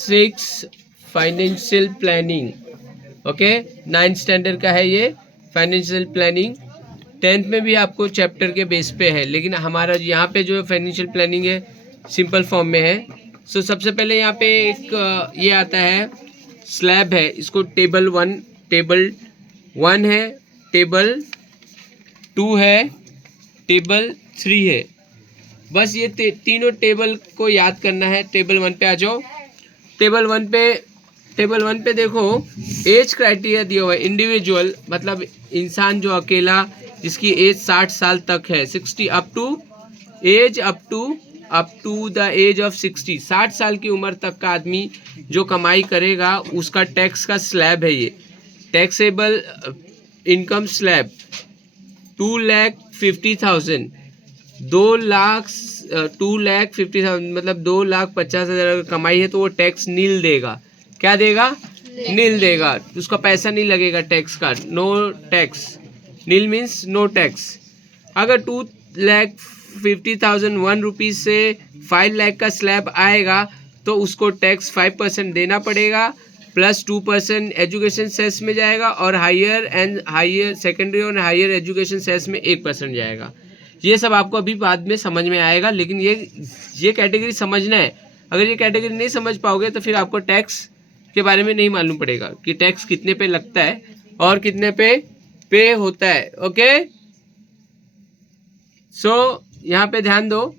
6 financial planning. Okay, 9th standard का है ये फाइनेंशियल प्लानिंग। 10th में भी आपको चैप्टर के बेस पे है, लेकिन हमारा यहाँ पे जो फाइनेंशियल प्लानिंग है सिंपल फॉर्म में है। सो सबसे पहले यहाँ पे एक ये आता है, स्लैब है, इसको टेबल 1 है, टेबल 2 है, टेबल 3 है। बस ये तीनों टेबल को याद करना है। टेबल 1 पे आ जाओ। टेबल वन पे देखो एज क्राइटेरिया दिया हुआ है। इंडिविजुअल मतलब इंसान जो अकेला, जिसकी एज 60 साल तक है, 60 up to the age of 60, 60 साल की उम्र तक का आदमी जो कमाई करेगा उसका टैक्स का स्लैब है ये। टैक्सेबल इनकम स्लैब 2,50,000, 2,50,000 मतलब 2,50,000 कमाई है तो वो टैक्स नील देगा। क्या देगा? नील देगा। उसका पैसा नहीं लगेगा टैक्स का। No tax. Nil means no tax. अगर 2,50,000 1 रुपीज से 5 लाख का स्लैब आएगा तो उसको टैक्स 5% देना पड़ेगा, प्लस 2% एजुकेशन सेस में जाएगा, और हायर सेकेंडरी और हायर एजुकेशन सेस में 1% जाएगा। ये सब आपको अभी बाद में समझ में आएगा, लेकिन ये कैटेगरी समझना है। अगर ये कैटेगरी नहीं समझ पाओगे तो फिर आपको टैक्स के बारे में नहीं मालूम पड़ेगा कि टैक्स कितने पे लगता है और कितने पे होता है। ओके, सो यहाँ पे ध्यान दो।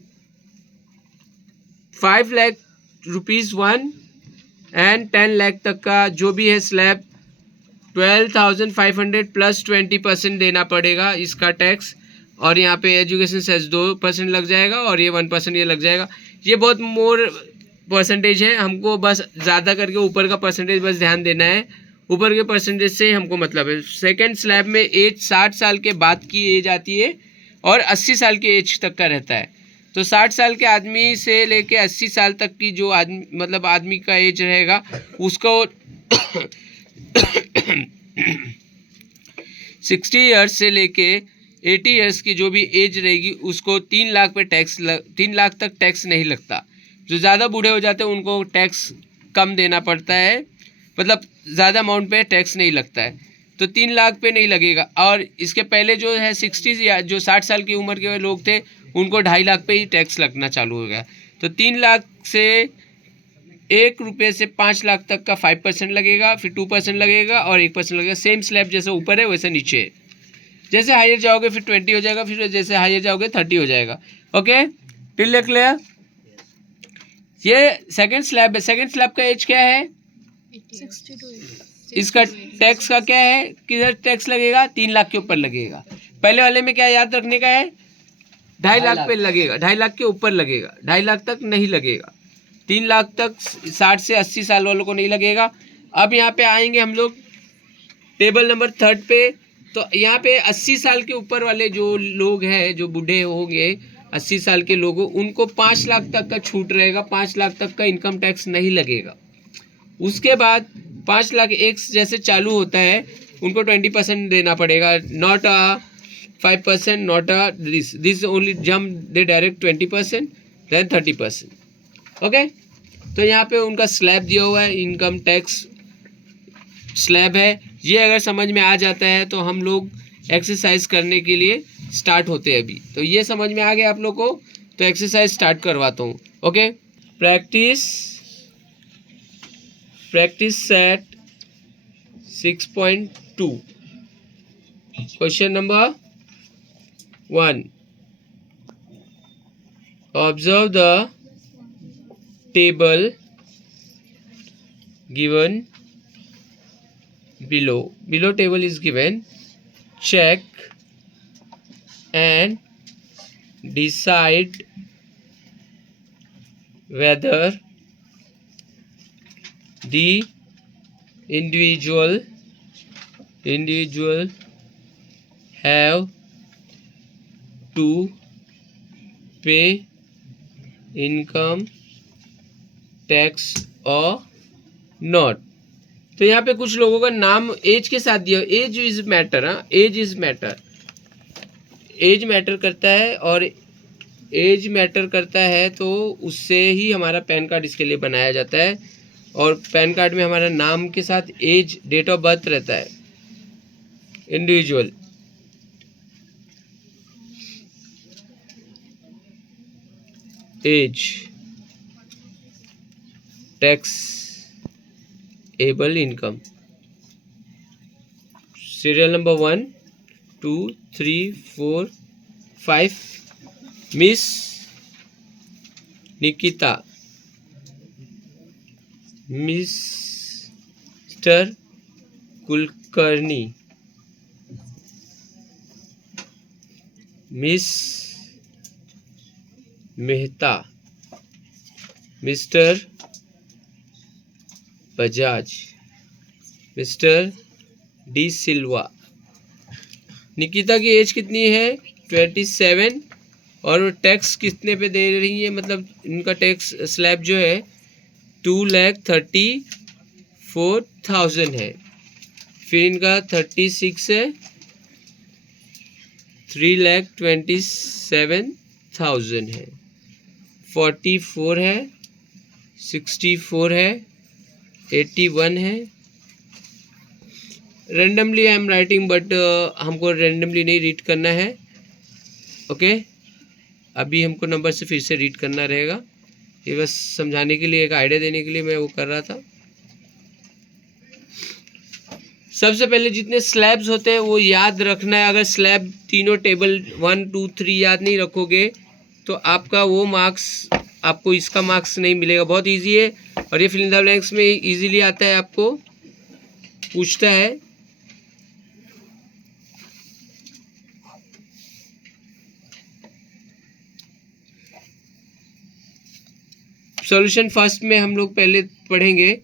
5 लाख रुपीज 1 एंड 10 लाख तक का जो भी है स्लैब, 12,500 प्लस 20% देना पड़ेगा इसका टैक्स। और यहाँ पे एजुकेशन सेस 2% लग जाएगा और ये 1% ये लग जाएगा। ये बहुत मोर परसेंटेज है, हमको बस ज़्यादा करके ऊपर का परसेंटेज बस ध्यान देना है। ऊपर के परसेंटेज से हमको मतलब है। सेकंड स्लैब में एज 60 साल के बाद की एज आती है और 80 साल के एज तक का रहता है। तो 60 साल के आदमी से लेके 80 साल तक की जो आदमी का एज रहेगा उसको 60 ईयर्स से लेके 80 ईयर्स की जो भी एज रहेगी उसको 3 लाख पे 3 लाख तक टैक्स नहीं लगता। जो ज़्यादा बूढ़े हो जाते हैं उनको टैक्स कम देना पड़ता है, मतलब ज़्यादा अमाउंट पे टैक्स नहीं लगता है, तो 3 लाख पे नहीं लगेगा। और इसके पहले जो है 60 या जो 60 साल की उम्र के लोग थे उनको 2.5 लाख पे ही टैक्स लगना चालू हो गया। तो 3 लाख से 1 रुपये से 5 लाख तक का 5% लगेगा, फिर 2% लगेगा और 1% लगेगा। सेम स्लैब जैसे ऊपर है वैसे नीचे है। जैसे हायर जाओगे फिर 20 हो जाएगा, फिर जैसे हायर जाओगे 30 हो जाएगा। Okay, till clear? ये सेकंड स्लैब है। सेकंड स्लैब का एज क्या है? 62। इसका टैक्स का क्या है? किधर टैक्स लगेगा? 3 लाख के ऊपर लगेगा। पहले वाले में क्या याद रखने का है? 2.5 लाख पे लगेगा, 2.5 लाख के ऊपर लगेगा, 2.5 लाख तक नहीं लगेगा। 3 लाख तक 60 से 80 साल वालों को नहीं लगेगा। अब यहाँ पे आएंगे हम लोग टेबल नंबर 3 पे। तो यहाँ पे 80 साल के ऊपर वाले जो लोग हैं, जो बूढ़े होंगे 80 साल के लोगों, उनको 5 लाख तक का छूट रहेगा। 5 लाख तक का इनकम टैक्स नहीं लगेगा। उसके बाद 5 लाख एक जैसे चालू होता है उनको 20% देना पड़ेगा। Not 5%, not this only jump the direct 20%, then 30%। Okay, तो यहाँ पे उनका स्लैब दिया हुआ है, इनकम टैक्स स्लैब है। ये अगर समझ में आ जाता है तो हम लोग एक्सरसाइज करने के लिए स्टार्ट होते हैं। अभी तो ये समझ में आ गया आप लोग को, तो एक्सरसाइज स्टार्ट करवाता हूँ। Okay, practice set 6.2। Question number 1, observe the table given below table is given. Check and decide whether the individual have to pay income tax or not। तो यहाँ पे कुछ लोगों का नाम एज के साथ दिया। Age is matter. हाँ, age is matter. Age matter करता है, और एज मैटर करता है तो उससे ही हमारा पैन कार्ड इसके लिए बनाया जाता है। और पैन कार्ड में हमारा नाम के साथ एज, डेट ऑफ बर्थ रहता है individual. Age, taxable income, serial number 1 2 3 4 5, miss Nikita, mister Kulkarni, miss Mehta, mister Bajaj, mister De Silva. Nikita की एज कितनी है? 27। और टैक्स कितने पे दे रही है, मतलब इनका टैक्स स्लैब जो है 2,34,000 है। फिर इनका 36 है, 3,27,000 है, 44 है, 64 है, 81 है। Randomly I am writing, but हमको रेंडमली नहीं रीड करना है। ओके, अभी हमको नंबर से फिर से रीड करना रहेगा। ये बस समझाने के लिए, एक आइडिया देने के लिए मैं वो कर रहा था। सबसे पहले जितने स्लैब्स होते हैं वो याद रखना है। अगर स्लैब तीनों टेबल 1 2 3 याद नहीं रखोगे तो आपका वो मार्क्स, आपको इसका मार्क्स नहीं मिलेगा। बहुत इजी है और ये फिल इन द ब्लैंक्स में इजीली आता है। आपको पूछता है सॉल्यूशन। फर्स्ट में हम लोग पहले पढ़ेंगे,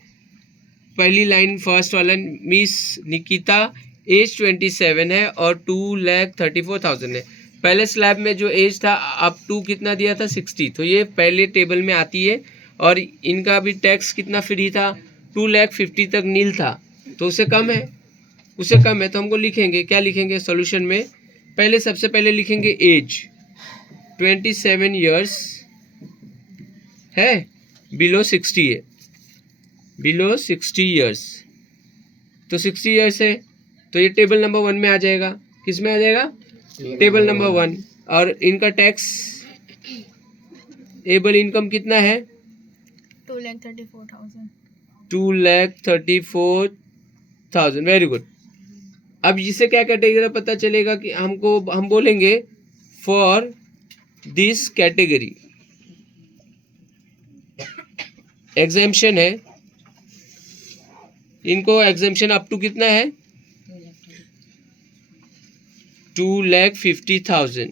पहली लाइन फर्स्ट वाला, मिस निकिता एज 27 है और 2,34,000 है। पहले स्लैब में जो एज था अप टू कितना दिया था? 60। तो ये पहले टेबल में आती है। और इनका भी टैक्स कितना फ्री था? 2,50,000 तक नील था, तो उससे कम है, उससे कम है। तो हमको लिखेंगे, क्या लिखेंगे सॉल्यूशन में? पहले सबसे पहले लिखेंगे एज 27 ईयर्स है, बिलो 60 है, बिलो 60 ईयर्स। तो 60 ईयर्स है तो ये टेबल नंबर 1 में आ जाएगा। किस में आ जाएगा? Table number 1। और इनका टैक्स एबल इनकम कितना है? 2,34,000। 2,34,000। Very good. अब इसे क्या कैटेगरी पता चलेगा कि हम बोलेंगे फॉर दिस कैटेगरी। एग्जेम्पशन है, इनको एग्जेम्पशन अप टू कितना है? 2,50,000।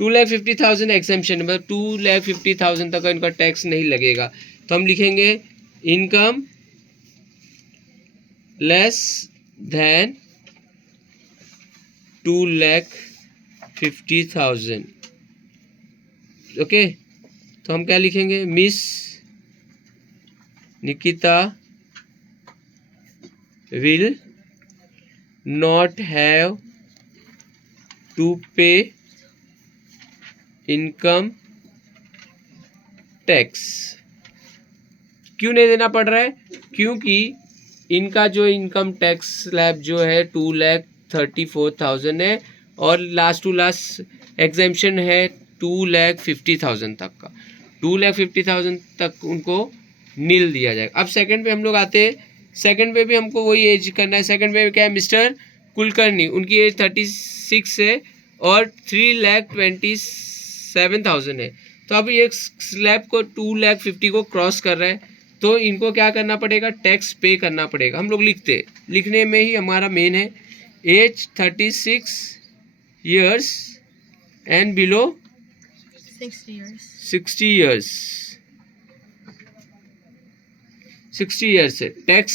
2,50,000 एग्जेम्पशन, मतलब 2,50,000 तक का इनका टैक्स नहीं लगेगा। तो हम लिखेंगे इनकम लेस देन 2,50,000। ओके, तो हम क्या लिखेंगे? Miss Nikita will not have to pay income tax। क्यों नहीं देना पड़ रहा है? क्योंकि इनका जो इनकम टैक्स स्लैब जो है 2,34,000 है और लास्ट टू लास्ट एग्जेम्पशन है 2,50,000 तक का। 2,50,000 तक उनको नील दिया जाएगा। अब सेकंड पे हम लोग आते हैं। सेकंड पे भी हमको वही एज करना है। सेकंड पे क्या है? मिस्टर कुलकर्णी, उनकी एज 36 है और 3,27,000 है। तो अब ये स्लैब को 2,50,000 को क्रॉस कर रहा है, तो इनको क्या करना पड़ेगा? टैक्स पे करना पड़ेगा। हम लोग लिखने में ही हमारा मेन है। Age 36 years and below 60 years। 60 years. 60 years है। Tax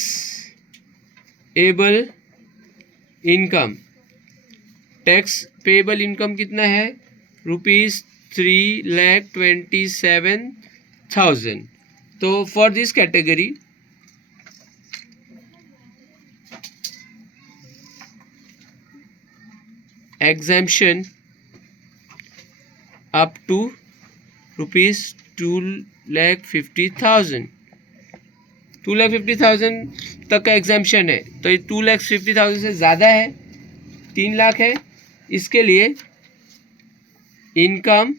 able income, tax payable income कितना है? ₹3,27,000। तो for this category exemption up to ₹2,50,000। 2,50,000 तक का एग्जाम्पशन है, तो ये 2,50,000 से ज़्यादा है, 3 लाख है, इसके लिए इनकम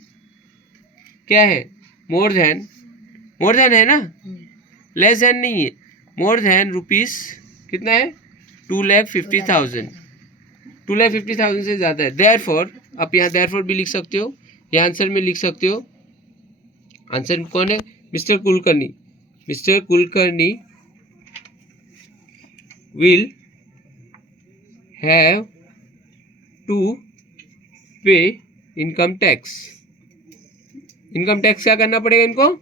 क्या है, मोर देन है ना, लेस देन नहीं है, मोर देन रुपीस कितना है, 2,50,000, 2,50,000 से ज़्यादा है। देयरफॉर आप यहाँ देयरफॉर भी लिख सकते हो, या आंसर में लिख सकते हो। आंसर कौन है, mister Kulkarni will have to pay income tax. Income tax क्या करना पड़ेगा, इनको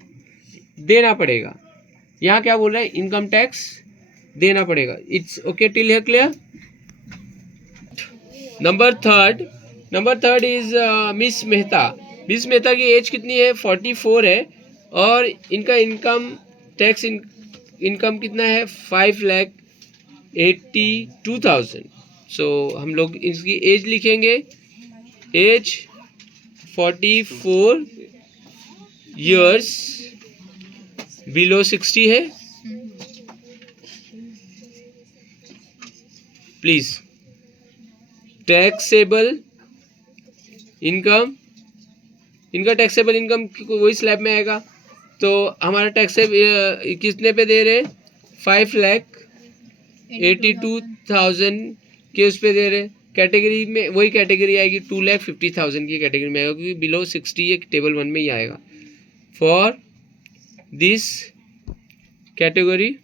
देना पड़ेगा। यहाँ क्या बोल रहा है, इनकम टैक्स देना पड़ेगा। It's okay till here, clear. Number third is miss Mehta की एज कितनी है, 44 है, और इनका इनकम टैक्स इनकम कितना है, 5,82,000। सो हम लोग इसकी एज लिखेंगे, एज 44 years बिलो 60 है। प्लीज टैक्सेबल इनकम, इनका टैक्सेबल इनकम वही स्लैब में आएगा, तो हमारा टैक्सेबल कितने पे दे रहे, 5,82,000 के उस पे दे रहे। कैटेगरी में वही कैटेगरी आएगी, 2,50,000 की कैटेगरी में आएगा, क्योंकि बिलो 60 एक टेबल 1 में ही आएगा। फॉर दिस कैटेगरी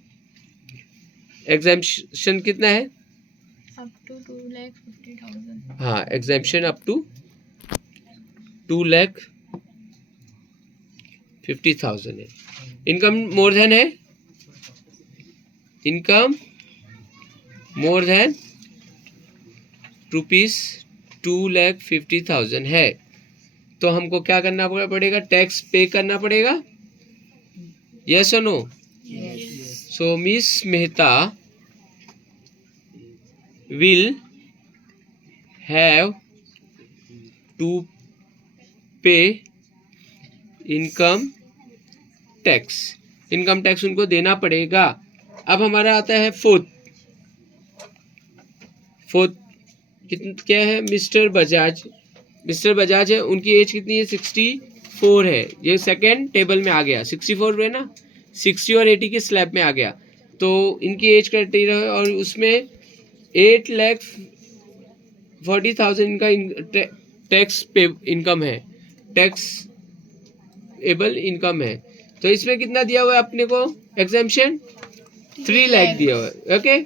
एग्जाम्पशन कितना है, Up to 2,50,000. हाँ एग्जाम्पशन अप टू 2,50,000 है। इनकम मोर देन है, इनकम मोर देन रुपीस 2,50,000 है, तो हमको क्या करना पड़ेगा, टैक्स पे करना पड़ेगा, यस और no. So miss Mehta will have to pay income tax उनको देना पड़ेगा। अब हमारा आता है फोर्थ क्या है, मिस्टर बजाज है, उनकी एज कितनी है, 64 है। ये सेकेंड टेबल में आ गया, 64 है ना, 60 और 80 के स्लैब में आ गया, तो इनकी एज क्राइटेरिया है, और उसमें 8,40,000 इनका टैक्स पे इनकम है, टैक्स एबल इनकम है। तो इसमें कितना दिया हुआ है अपने को, एग्जाम्पशन 3 लाख दिया हुआ है। ओके,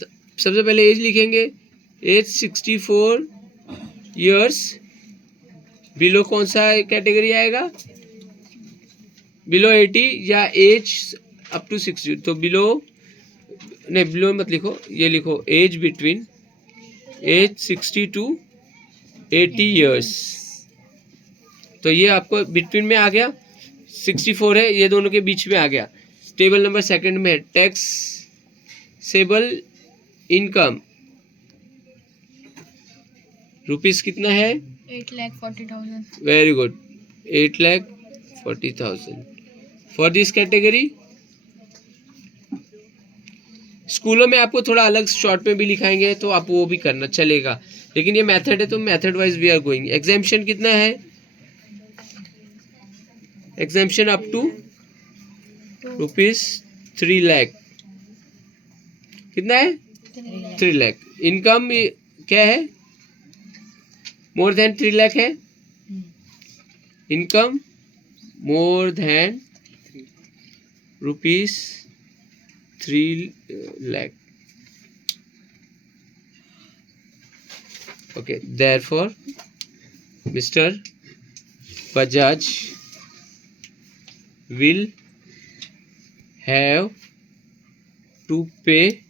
तो सबसे पहले एज लिखेंगे, एज 64 ईयर्स, बिलो कौन सा कैटेगरी आएगा, बिलो 80 या एज अप टू 60, तो बिलो मत लिखो, ये लिखो age between age 60 to 80 years, तो ये आपको बिटवीन में आ गया, 64 है, ये दोनों के बीच में आ गया। टेबल नंबर सेकंड में है टैक्सेबल इनकम, रुपीस कितना है, 8,40,000. Very good, 8,40,000 for this category. स्कूलों में आपको थोड़ा अलग शॉर्ट में भी लिखाएंगे, तो आप वो भी करना चलेगा, लेकिन ये मेथड है तो method wise we are going. Exemption कितना है, exemption up to rupees 3 lakh, कितना है, 3 लाख। इनकम क्या है, मोर देन 3 लाख है, income more than rupees 3 lakh. Okay, therefore Mr. Bajaj will have to pay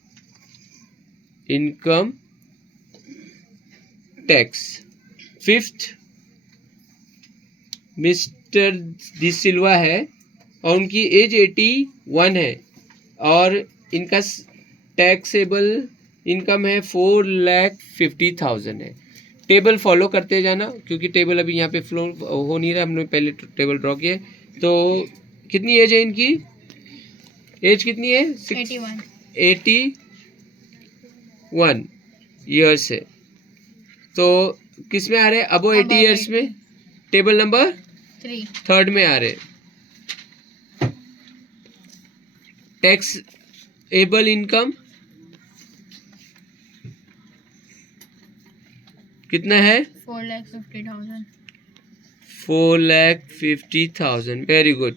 income tax. Fifth, mister De Silva है और उनकी एज 81 है और इनका टैक्सेबल इनकम है 4,50,000 है। टेबल फॉलो करते जाना क्योंकि टेबल अभी यहाँ पे फ्लो हो नहीं रहा, हमने पहले टेबल ड्रॉ किया है। तो कितनी एज है इनकी, एज कितनी है? 81. 81 ईयर्स है। तो किस में आ रहे हैं? अबो 80 Above ईयर्स 80. में। Table number 3. थर्ड में आ रहे। टैक्स एबल इनकम कितना है? 4,50,000. 4,50,000। Very good.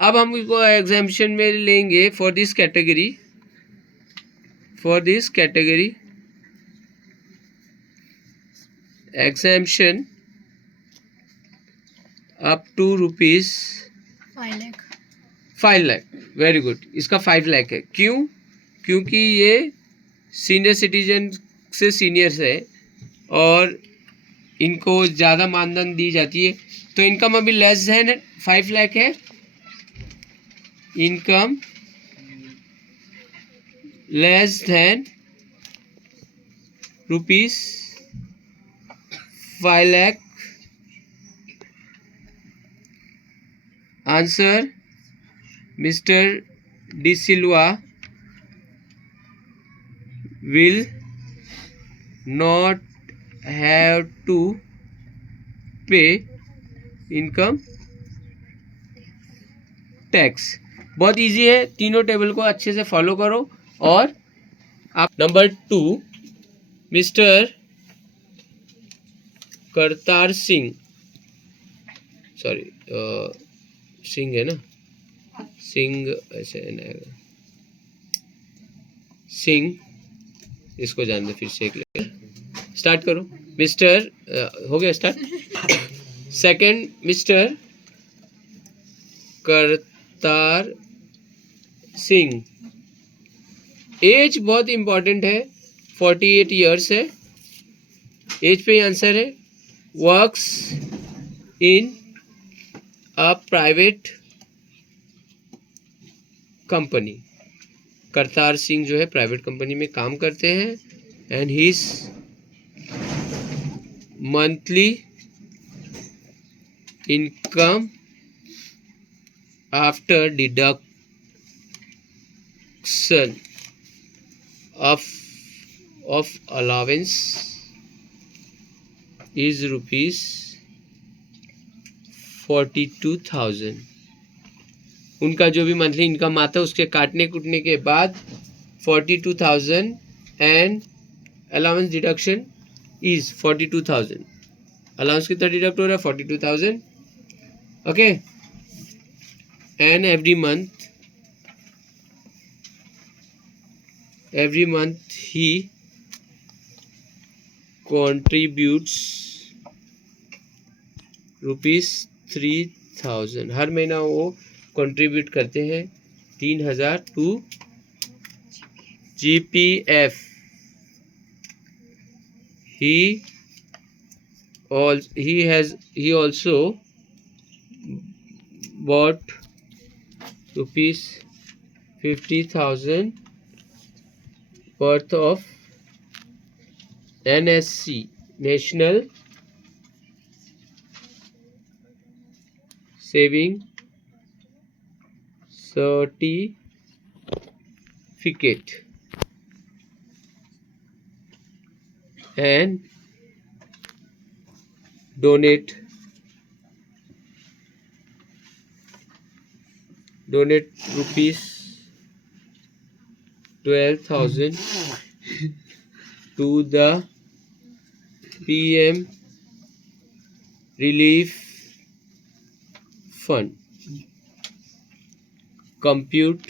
अब हम इसको एग्जामिशन में लेंगे for this category. Exemption up to rupees 5 lakh. 5 lakh. Very good. इसका 5 लाख है। क्यों? क्योंकि ये सीनियर सिटीजन से सीनियर्स है और इनको ज़्यादा मानधन दी जाती है। तो इनकम अभी लेस देन 5 लाख है। Income less than rupees 5 lakh. Answer, mister De Silva will not have to pay income tax. बहुत इजी है, तीनों टेबल को अच्छे से फॉलो करो। और आप number 2 mister Kartar Singh, sorry Singh है ना, सिंह ऐसे सिंह, इसको जान दे, फिर से एक स्टार्ट करो। मिस्टर हो गया start. Second mister Kartar Singh, age बहुत इंपॉर्टेंट है, 48 ईयर्स है, एज पे ही आंसर है। Works in a private company, Kartar Singh जो है प्राइवेट कंपनी में काम करते हैं। And his monthly income after deduction of allowance is rupees 42,000। उनका जो भी मंथली इनकम आता है उसके काटने कूटने के बाद 42,000 and allowance deduction is 42,000। Allowance कितना डिडक्ट हो रहा है? 42,000। Okay. And every month he contributes rupees 3,000। हर महीना वो कंट्रीब्यूट करते हैं 3,000 to GPF। he also bought rupees 50,000 worth of NSC, National Saving Certificate and donate rupees 12,000 to the PM Relief Fund। Compute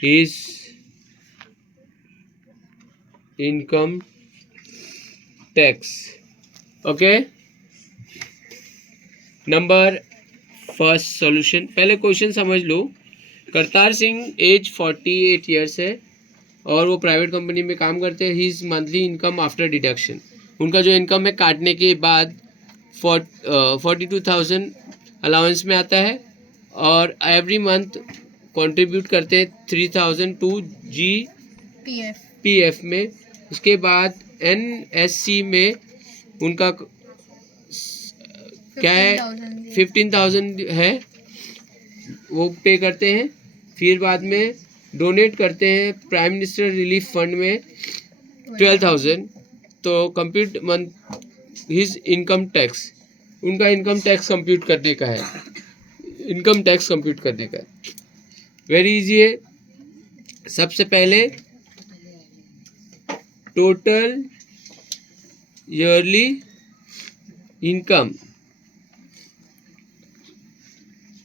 his income tax। Okay. Number first solution, पहले question समझ लो। Kartar Singh as 48 years है और वो private company में काम करते हैं। His monthly income after deduction, उनका जो इनकम है काटने के बाद 42,000 अलाउंस में आता है और एवरी मंथ कंट्रीब्यूट करते हैं 3,000 टू GPF में। उसके बाद NSC में उनका क्या है 15,000 है वो पे करते हैं, फिर बाद में डोनेट करते हैं प्राइम मिनिस्टर रिलीफ फंड में 12,000। तो compute month his income tax, उनका इनकम टैक्स कंप्यूट करने का है, इनकम टैक्स कंप्यूट करने का है। वेरी इजी है। सबसे पहले टोटल ईयरली इनकम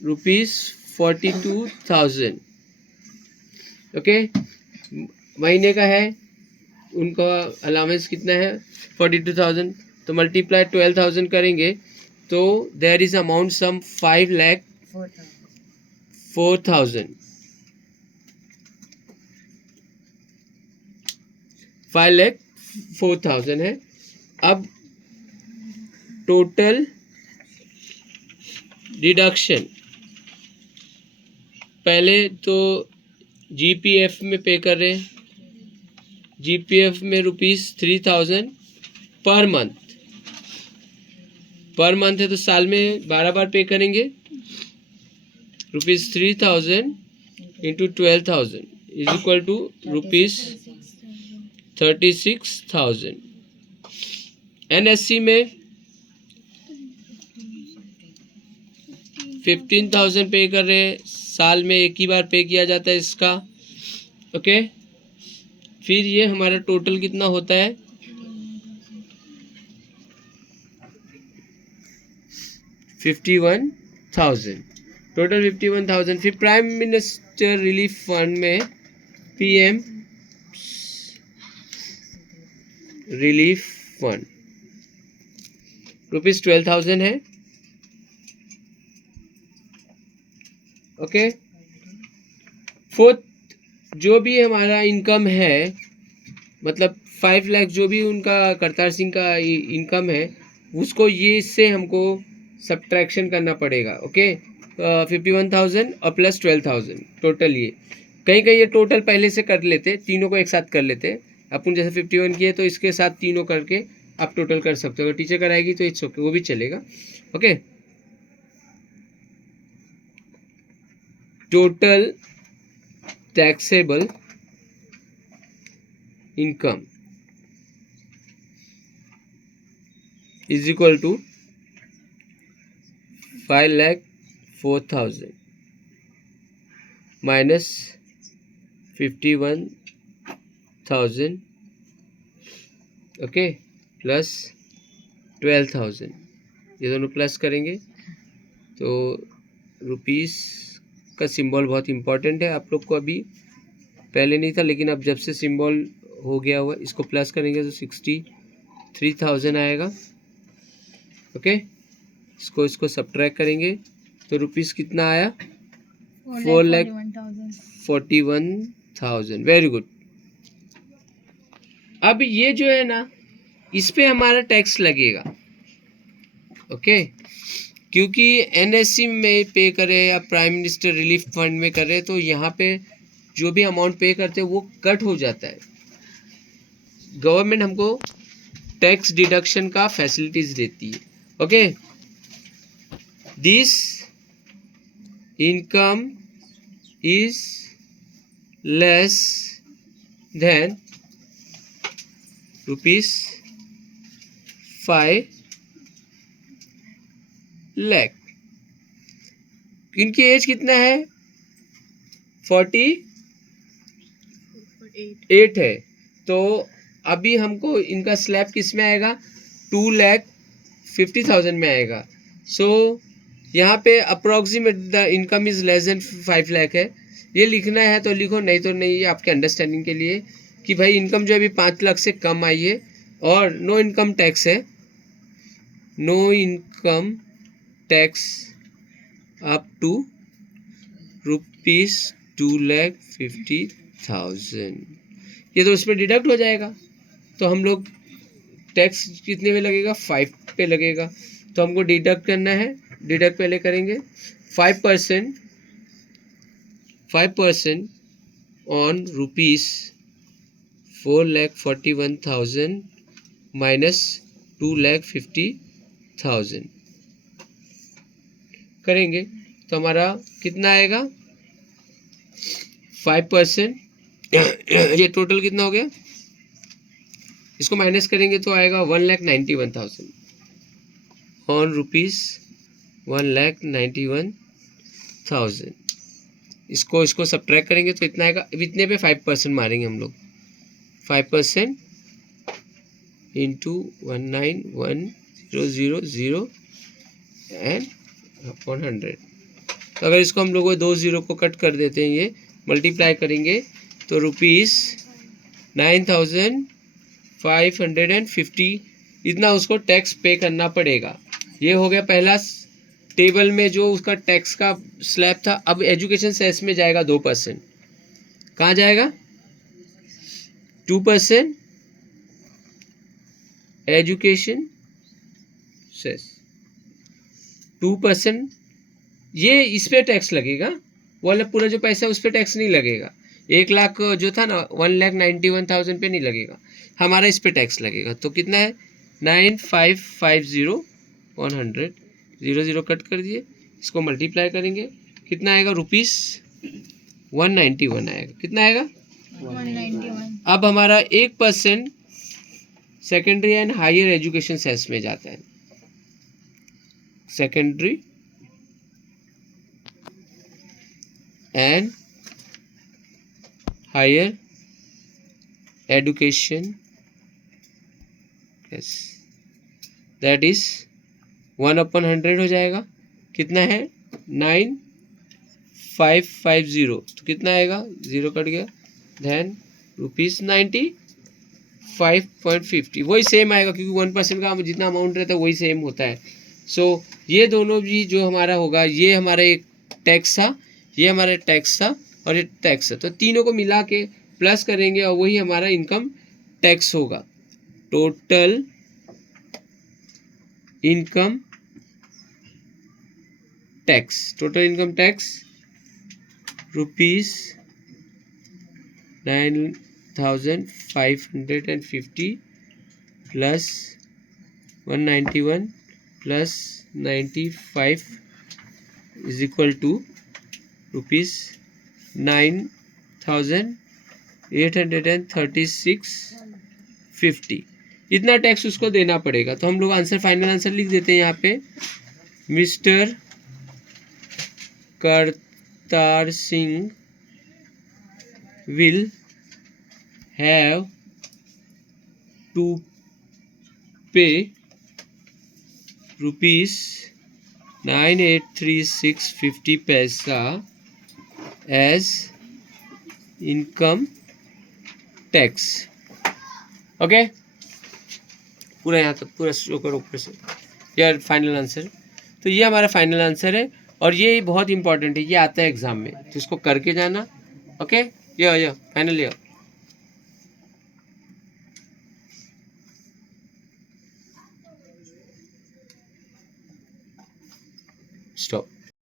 ₹42,000, ओके। महीने का है, उनका अलाउंस कितना है 42,000, तो मल्टीप्लाई 12,000 करेंगे तो देयर इज अमाउंट सम 5,04,000, 5,04,000 है। अब टोटल डिडक्शन, पहले तो जीपीएफ में पे कर रहे हैं, जीपीएफ में ₹3,000 पर मंथ, पर मंथ है तो साल में 12 बार पे करेंगे। ₹3,000 into 12,000 is equal to ₹36,000। NSC में 15,000 पे कर रहे हैं, साल में एक ही बार पे किया जाता है इसका, ओके। फिर ये हमारा टोटल कितना होता है 51,000, टोटल 51,000। फिर प्राइम मिनिस्टर रिलीफ फंड में पीएम रिलीफ फंड ₹12,000 है, ओके। फोर्थ जो भी हमारा इनकम है, मतलब 5 लाख जो भी उनका करतार सिंह का इनकम है, उसको ये इससे हमको सब्ट्रैक्शन करना पड़ेगा, ओके। 51,000 और प्लस 12,000 टोटल। ये कहीं कहीं ये टोटल पहले से कर लेते, तीनों को एक साथ कर लेते। अपन जैसे 51 किए तो इसके साथ तीनों करके आप टोटल कर सकते हो। अगर टीचर कराएगी तो इट्स ओके, वो भी चलेगा, okay. Total taxable income is equal to 5,04,000 minus 51,000, okay, plus 12,000। ये दोनों प्लस करेंगे तो रुपीस का सिंबल बहुत इंपॉर्टेंट है। आप लोग को अभी पहले नहीं था, लेकिन अब जब से सिंबल हो गया हुआ, इसको प्लस करेंगे तो 63,000 आएगा, ओके। इसको सब्ट्रैक्ट करेंगे तो रुपीस कितना आया 4,41,000। Very good. अब ये जो है ना, इस पे हमारा टैक्स लगेगा, ओके। क्योंकि एनएससी में पे करे या प्राइम मिनिस्टर रिलीफ फंड में करे तो यहाँ पे जो भी अमाउंट पे करते हैं वो कट हो जाता है। गवर्नमेंट हमको टैक्स डिडक्शन का फैसिलिटीज देती है, okay. This income is less than ₹5 lakh. इनकी एज कितना है 48 है, तो अभी हमको इनका स्लैब किस में आएगा 2,50,000 में आएगा। सो यहाँ पे approximate the income is less than 5 lakh है। ये लिखना है तो लिखो, नहीं तो नहीं। ये आपके अंडरस्टैंडिंग के लिए कि भाई इनकम जो अभी 5 लाख से कम आई है और नो इनकम टैक्स है, no income tax up to ₹2,50,000, ये तो उस पर डिडक्ट हो जाएगा। तो हम लोग टैक्स कितने में लगेगा 5 पे लगेगा, तो हमको डिडक्ट करना है। डिडक्ट पहले करेंगे 5% ऑन ₹4,41,000 माइनस 2,50,000, करेंगे तो हमारा कितना आएगा 5%। ये टोटल कितना हो गया, इसको माइनस करेंगे तो आएगा 1,91,000 ऑन रुपीज़ 1,91,000। इसको सब्ट्रैक्ट करेंगे तो इतना आएगा। अब इतने पे 5% मारेंगे हम लोग, 5% इंटू 19,1,000 एंड अपॉन 100। तो अगर इसको हम लोग 2 0 को कट कर देते हैं, ये मल्टीप्लाई करेंगे तो रुपीज़ 9,550 इतना उसको टैक्स पे करना पड़ेगा। ये हो गया पहला टेबल में जो उसका टैक्स का स्लैब था। अब एजुकेशन सेस में जाएगा 2%। कहाँ जाएगा 2% एजुकेशन सेस 2%। ये इस पे टैक्स लगेगा, वो वाला पूरा जो पैसा है उस पे टैक्स नहीं लगेगा। 1 लाख जो था ना 1,91,000 पे नहीं लगेगा, हमारा इस पे टैक्स लगेगा। तो कितना है 9,550 100 0 0 कट कर दिए, इसको मल्टीप्लाई करेंगे कितना आएगा रुपीज़ 191 आएगा। कितना आएगा 191। अब हमारा 1% secondary and higher education cess में जाता है। Secondary and higher education yes, that is 1/100 हो जाएगा। कितना है 9,550। तो कितना आएगा, 0 कट गया, देन रुपीज़ 95.50 वही सेम आएगा, क्योंकि 1% का जितना अमाउंट रहता है वही सेम होता है। सो ये दोनों भी जो हमारा होगा, ये हमारा एक टैक्स था, ये हमारा टैक्स था और ये टैक्स है। तो तीनों को मिला के प्लस करेंगे और वही हमारा इनकम टैक्स होगा। Total income tax, total income tax rupees 9,550 plus 191 plus 95 is equal to rupees 9,836.50 इतना टैक्स उसको देना पड़ेगा। तो हम लोग आंसर, फाइनल आंसर लिख देते हैं यहाँ पे। Mister Kartar Singh will have to pay rupees 9,836.50 पैसा as income tax। ओके, पूरा यहाँ तक पूरा शो करो ऊपर से, यार फाइनल आंसर। तो ये हमारा फाइनल आंसर है और ये बहुत इंपॉर्टेंट है, ये आता है एग्जाम में, तो इसको करके जाना। ओके, ये फाइनल ईयर स्टॉप।